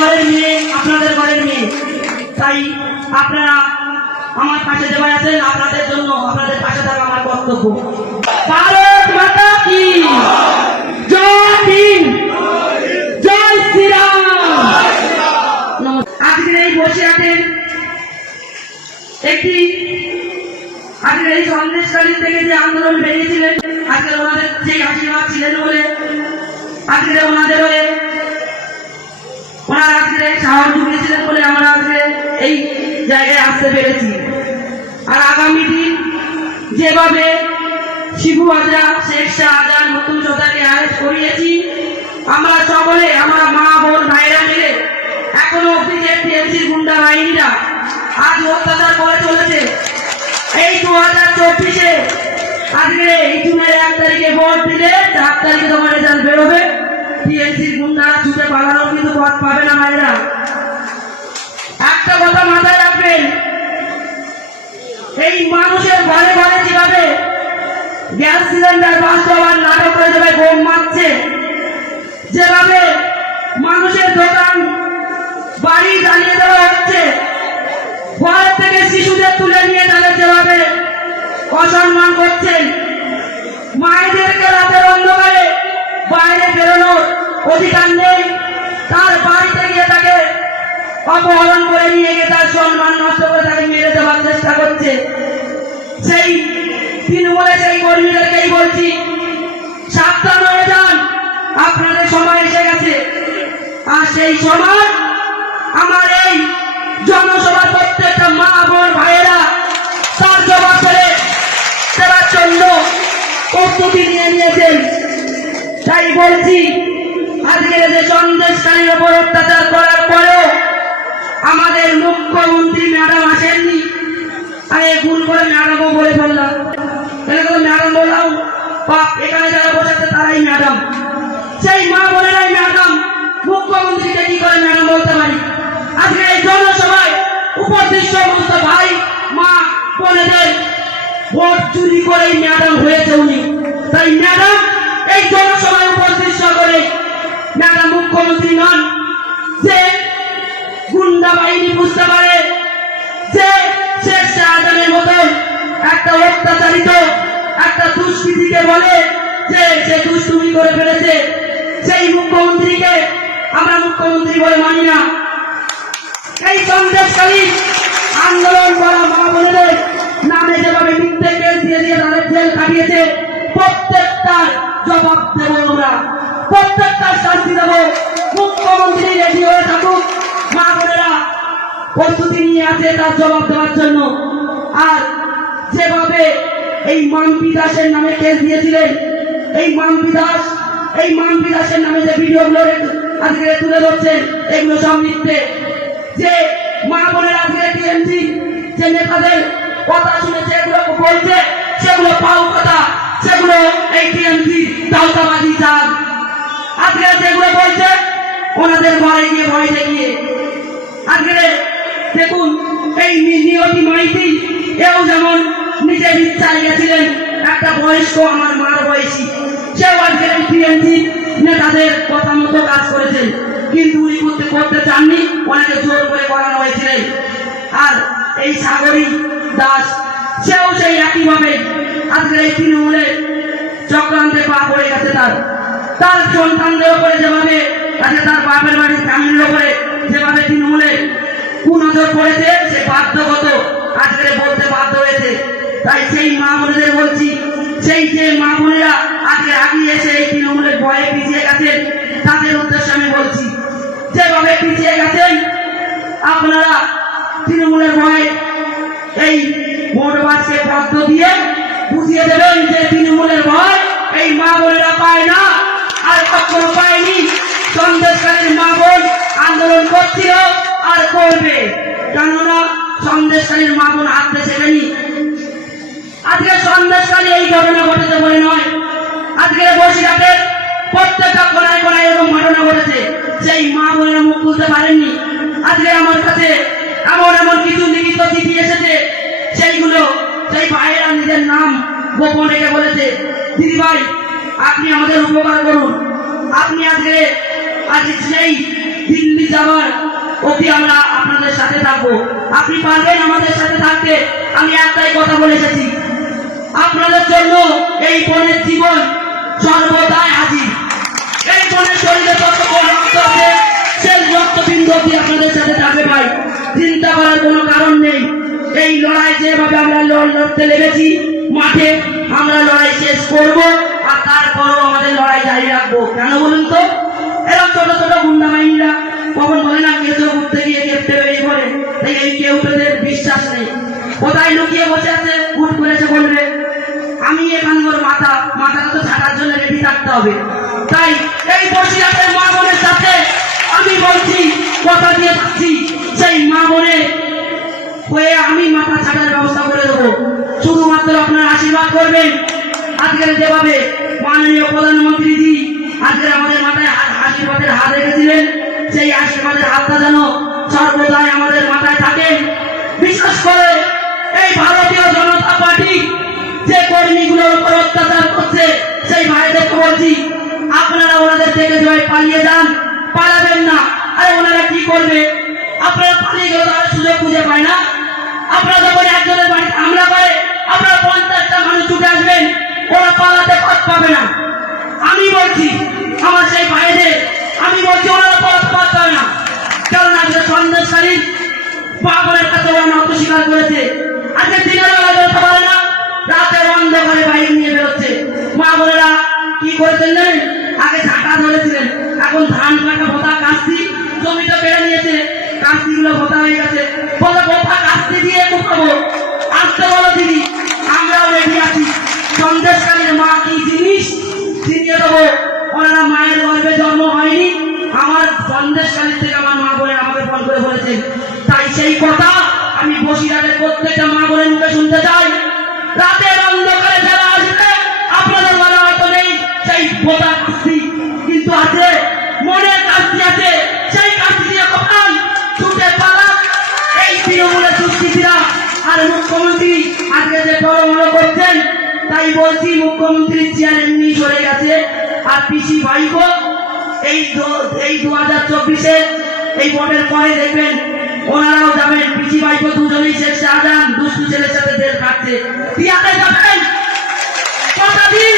ঘরের মেয়ে, আপনাদের ঘরের মেয়ে, তাই আপনারা আমার পাশে যেভাবে আছেন, আপনাদের জন্য আপনাদের পাশে থাকা আমার কর্তব্য। ভারত মাতা কি জয় ভীম, জয় শ্রীরাম। আজকের এই বসিরহাটের আজকের এই সন্দেশকারী থেকে যে আন্দোলন বেরিয়েছিলেন, আজকে ওনাদের সেই আশীর্বাদ ছিলেন বলে আজকে ওনাদের হয়ে ওনারা আজকে সাহস জুগিয়েছিলেন বলে আমরা আজকে এই জায়গায় আসতে পেরেছি। আর আগামী দিন যেভাবে শিবু হাজরা, শেখ শাহজাহান, নতুন যোদ্ধাকে অ্যারেস্ট করিয়েছি, আমরা সকলে, আমরা মা বোন ভাইরা মিলে এখনো অব্দি যে টিএমসির গুন্ডা বাহিনীরা আজ অত্যাচার করে চলেছে, এই 2024-এ আজকে এই জুনের 1 তারিখে ভোট দিলে 4 তারিখে তোমার রেজাল্ট বেরোবে। টিএমসির গুন্ডারা ছুটে পালানোর কিন্তু পথ পাবে না ভাইরা। একটা কথা মাথায় রাখবেন, এই মানুষের ঘরে ঘরে যেভাবে গ্যাস সিলিন্ডার বাস্তবায়ন নাটক করে যেভাবে বোম মারছে, যেভাবে মানুষের দোকান বাড়ি জ্বালিয়ে দেওয়া হচ্ছে, ঘর থেকে শিশুদের তুলে নিয়ে তাদের যেভাবে অসম্মান করছেন, মায়েদেরকে রাতের অন্ধকারে বাইরে বেরোনোর অধিকার নেই, তার বাড়িতে গিয়ে তাকে অপহরণ করে নিয়ে গিয়ে তার সম্মান নষ্ট করে তাকে মেরে দেওয়ার চেষ্টা করছে। সেই তৃণমূলে সেই কর্মীদেরকেই বলছি, সাবধান হয়ে যান, আপনাদের সময় এসে গেছে। আর সেই সময় আমার এই জনসভা প্রত্যেকটা মা বোন ভাইয়েরা তার জবাব করে দেওয়ার জন্য প্রস্তুতি নিয়ে নিয়েছেন। তাই বলছি, আজকের যে সন্দেশকারীর উপর অত্যাচার করার পরেও আমাদের মুখ্যমন্ত্রী ম্যাডাম আসেননি। আমি ভুল করে ম্যাডামও বলে ফেললাম, ম্যাডাম বললাম, এখানে যারা বসেছে তারাই ম্যাডাম, সেই মা বোনেরাই ম্যাডাম। মুখ্যমন্ত্রীকে কি করে ম্যাডাম বলতে পারি? আজকে এই জনসভায় উপস্থিত সমস্ত ভাই মা বোনেদের ভোট চুরি করেই ম্যাডাম হয়েছে উনি। তাই ম্যাডাম এই জনসভায় উপস্থিত করে ম্যাডাম মুখ্যমন্ত্রী নন। যে গুন্ডা বাহিনী বুঝতে পারে যে শেখ শাহজাহানের মতন একটা অত্যাচারিত একটা দুষ্কৃতীকে বলে যে সে দুষ্টুমি করে ফেলেছে, সেই মুখ্যমন্ত্রীকে আমরা মুখ্যমন্ত্রী বলে মানি না। এই সন্দেশকারী আন্দোলন করা মা বোনেদের নামে যেভাবে মিথ্যে কেস দিয়ে দিয়ে তাদের জেল কাটিয়েছে, প্রত্যেকটার জবাব দেবো আমরা, প্রত্যেকটার শাস্তি দেবো। মুখ্যমন্ত্রী রেডি হয়ে থাকুক, মা বোনেরা প্রস্তুতি নিয়ে আছে তার জবাব দেওয়ার জন্য। আর যেভাবে এই মাম্পি দাসের নামে কেস দিয়েছিলেন, এই মাম্পি দাসের নামে যে ভিডিওগুলো আজকে তুলে ধরছেন, এগুলো সব মিথ্যে। যে মা বোনের আজকে টিএমসি যে নেতাদের কথা শুনেছে, এগুলো বলছে, সেগুলো পাও কথা, সেগুলো এই টিএমসি দাওতাবাজি চাল। আজকে যেগুলো বলছে ওনাদের ঘরে গিয়ে ভয় দেখিয়ে। আজকে দেখুন, এই নিয়তি মাইতি এও যেমন নিজের ইচ্ছায় গেছিলেন, একটা বয়স্ক আমার মার বয়সী, সেও আজকে টিএমসি নেতাদের কথা মতো কাজ করেছেন, কিন্তু উনি করতে চাননি, ওনাকে জোর করে করানো হয়েছিলেন। আর এই সাগরী দাস সেও সেই একইভাবে আজকে এই তৃণমূলের চক্রান্তে পা পড়ে গেছে। তার সন্তানদের উপরে যেভাবে আজকে তার বাপের বাড়ির ফ্যামিলির উপরে যেভাবে তৃণমূলের কুনজর পড়েছে, সে বাধ্যগত আজকে বলতে বাধ্য হয়েছে। তাই সেই মা বোনেদের বলছি, সেই যে মা বোনেরা আজকে আগিয়ে এসে এই তৃণমূলের ভয়ে পিছিয়ে গেছেন, তাদের উদ্দেশ্যে আমি বলছি, যেভাবে পিছিয়ে গেছেন আপনারা তৃণমূলের ভয়ে এই ভোটবাজকে পদ্ম দিয়ে বুঝিয়ে দেবেন যে তৃণমূলের ভয় এই মা বোনেরা পায় না, আর কখনো পায়নি। সন্দেশকারীর মা বোন আন্দোলন করছিল আর করবে, কেননা সন্দেশকারীর মা বোন হাতে ছেড়েনি। আজকে সন্দেশকারী এই ঘটনা ঘটেছে বলে নয়, আজকে বসিরহাটের প্রত্যেকটা কোনায় কোনায় এরকম ঘটনা ঘটেছে, সেই মা বোনেরা মুখ খুলতে পারেননি। আজকে আমার কাছে এমন কিছু লিখিত চিঠি এসেছে, সেইগুলো সেই ভাইয়েরা নিজের নাম গোপন রেখে বলেছে, দিদি ভাই আপনি আমাদের উপকার করুন, আপনি আজকে সেই দিল্লি যাওয়ার অবধি আমরা আপনাদের সাথে থাকবো। আপনি পারবেন আমাদের সাথে থাকতে? আমি একটাই কথা বলে এসেছি, আপনাদের জন্য এই বোনের জীবন সর্বদাই হাজির। এই বোনের শরীরে যতক্ষণ রক্ত আছে সেই রক্তবিন্দু অবধি আপনাদের সাথে থাকবে ভাই, চিন্তা করার কোনো কারণ নেই। এই লড়াই যেভাবে আমরা লড়তে লেগেছি মাঠে, আমরা লড়াই শেষ করব আর তারপরও আমাদের লড়াই জারি রাখবো। কেন বলুন তো? এরা ছোট ছোট গুন্ডা বাহিনীরা কখন বলে না কেউ ঘুরতে গিয়ে কেপটে বেরিয়ে পড়ে, তাই এই কেউ বিশ্বাস নেই। কোথায় লুকিয়ে বসে আছে, উঠ করেছে বলবে আমি এখানকার মাথাটা তো ছাটার জন্য রেডি থাকতে হবে। তাই এই বসিরহাটের মা বোনের সাথে আমি বলছি, কথা দিয়ে থাকছি, সেই মা বোনের হয়ে আমি মাথা ছাটার ব্যবস্থা করে দেবো। শুধুমাত্র আপনার আশীর্বাদ করবেন। আজকের যেভাবে মাননীয় প্রধানমন্ত্রীজি আজকের আমাদের মাথায় আশীর্বাদের হাত রেখেছিলেন, সেই আশীর্বাদের হাতটা যেন সর্বদাই আমাদের মাথায় থাকে। বিশেষ করে এই ভারতীয় জনতা পার্টি যে কর্মীগুলোর উপর অত্যাচার করছে, সেই ভাইদেরকে বলছি আপনারা ওনাদের থেকে যেভাবে পালিয়ে যান, পালাবেন না। আরে ওনারা কি করবে? আপনারা পালিয়ে গেলে তারা সুযোগ খুঁজে পায় না। আপনারা যখন একজনের বাড়িতে হামলা করে আপনারা 50টা মানুষ ছুটে আসবেন, ওরা পালাতে পথ পাবে না। আমি বলছি আমার সেই ভাইদের, আমি বলছি ওনারা পথ পাবে না। কারণ আজকে সন্দেশকারী পাগলের কাছে ওরা নত স্বীকার করেছে। আজকে দিনের বেলা বেরোতে পারে না, রাতের অন্ধকারে বাইক নিয়ে বেরোচ্ছে। মা বোনেরা কি করেছেন জানেন? আগে ঝাঁটা ধরেছিলেন, এখন ধান কাটা ভোতা কাস্তি জমিতে বেড়ে নিয়েছে, কাস্তি গুলো ভোতা হয়ে গেছে। বলে ভোতা কাস্তি দিয়ে কোথাও আসতে বলো দিদি, আমরাও রেডি আছি। সন্দেশকারীর মা কি জিনিস চিনিয়ে দেবো। ওনারা মায়ের গর্ভে জন্ম হয়নি, আমার সন্দেশকারীর থেকে আমার মা বোনের আমাকে ফোন করে বলেছেন। তাই সেই কথা আমি বসিরহাটের প্রত্যেকটা মা বোনের মুখে শুনতে চাই। রাতের অন্ধকারে যারা আসবে আপনাদের মনে হয়তো নেই সেই ভোতা কাস্তি, কিন্তু আছে, মনের কাস্তি আছে। সেই কাস্তি দিয়ে কখন ছুটে পালা এই তৃণমূলের দুষ্কৃতীরা। আর মুখ্যমন্ত্রী আজকে যে টলমল করছেন, তাই বলছি মুখ্যমন্ত্রীর চেয়ার এমনি সরে গেছে। আর পিসি ভাইপো এই 2024-এ এই ভোটের পরে দেখবেন ওনারাও যাবেন। পিসি ভাইপো দুজনেই শেখ শাহজাহান দুষ্টু ছেলের সাথে দেশ কাটছে, টিয়াতে যাবেন। কথা দিন